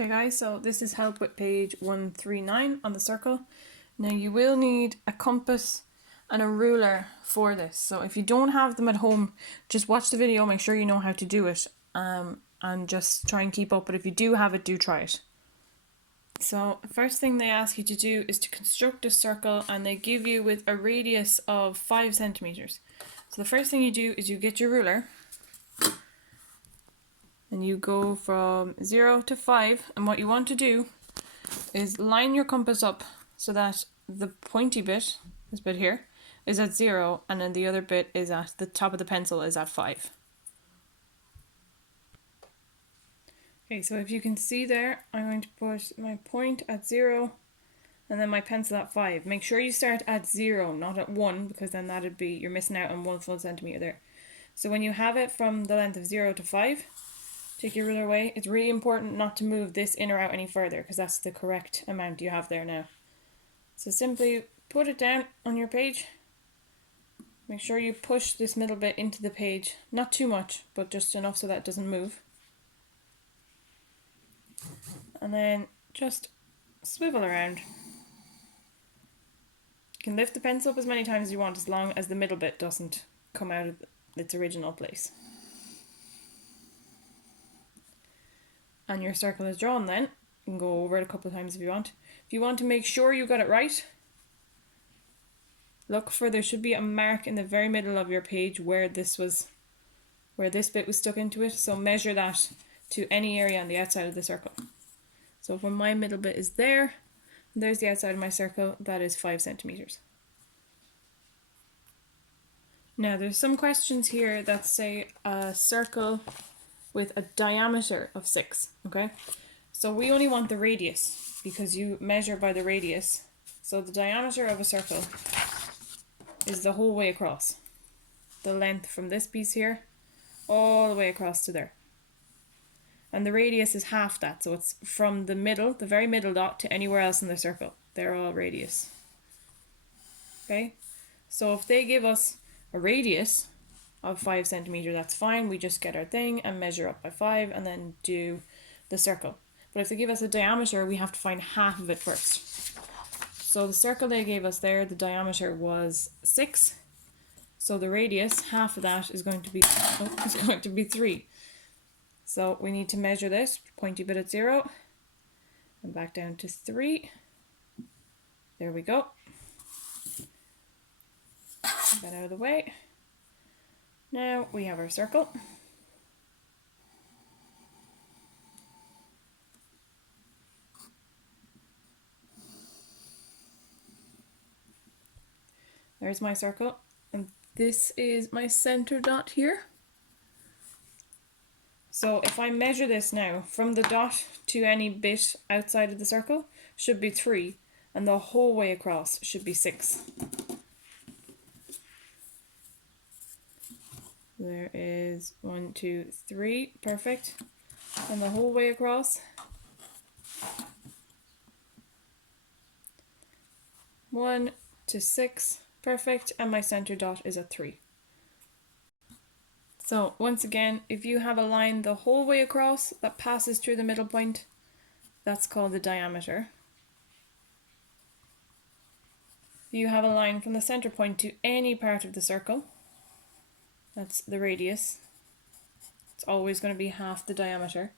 Okay guys, so this is help with page 139 on the circle. Now you will need a compass and a ruler for this. So if you don't have them at home, just watch the video, make sure you know how to do it, and just try and keep up. But if you do have it, do try it. So the first thing they ask you to do is to construct a circle, and they give you with a radius of 5 centimeters. So the first thing you do is you get your ruler and you go from 0 to 5, and what you want to do is line your compass up so that the pointy bit, this bit here, is at 0, and then the other bit is at the top of the pencil is at 5. Okay, so if you can see there, I'm going to put my point at 0 and then my pencil at 5. Make sure you start at 0, not at 1, because then that'd be, you're missing out on 1 full centimeter there. So when you have it from the length of 0 to 5, take your ruler away. It's really important not to move this in or out any further, because that's the correct amount you have there now. So simply put it down on your page. Make sure you push this middle bit into the page. Not too much, but just enough so that it doesn't move. And then just swivel around. You can lift the pencil up as many times as you want, as long as the middle bit doesn't come out of its original place. And your circle is drawn then. You can go over it a couple of times if you want. If you want to make sure you got it right, look for, there should be a mark in the very middle of your page where this bit was stuck into it. So measure that to any area on the outside of the circle. So when my middle bit is there, and there's the outside of my circle, that is 5 centimeters. Now there's some questions here that say a circle with a diameter of 6, okay? So we only want the radius, because you measure by the radius. So the diameter of a circle is the whole way across. The length from this piece here, all the way across to there. And the radius is half that, so it's from the middle, the very middle dot, to anywhere else in the circle. They're all radius. Okay? So if they give us a radius of 5 centimeters, that's fine. We just get our thing and measure up by 5 and then do the circle. But if they give us a diameter, we have to find half of it first. So the circle they gave us there, the diameter was 6. So the radius, half of that is going to be 3. So we need to measure this pointy bit at 0 and back down to 3. There we go. Get that out of the way. Now we have our circle. There's my circle, and this is my center dot here. So if I measure this now, from the dot to any bit outside of the circle should be 3, and the whole way across should be 6. There is 1, 2, 3, perfect. And the whole way across, 1 to 6, perfect, and my center dot is at 3. So once again, if you have a line the whole way across that passes through the middle point, that's called the diameter. If you have a line from the center point to any part of the circle, that's the radius. It's always going to be half the diameter.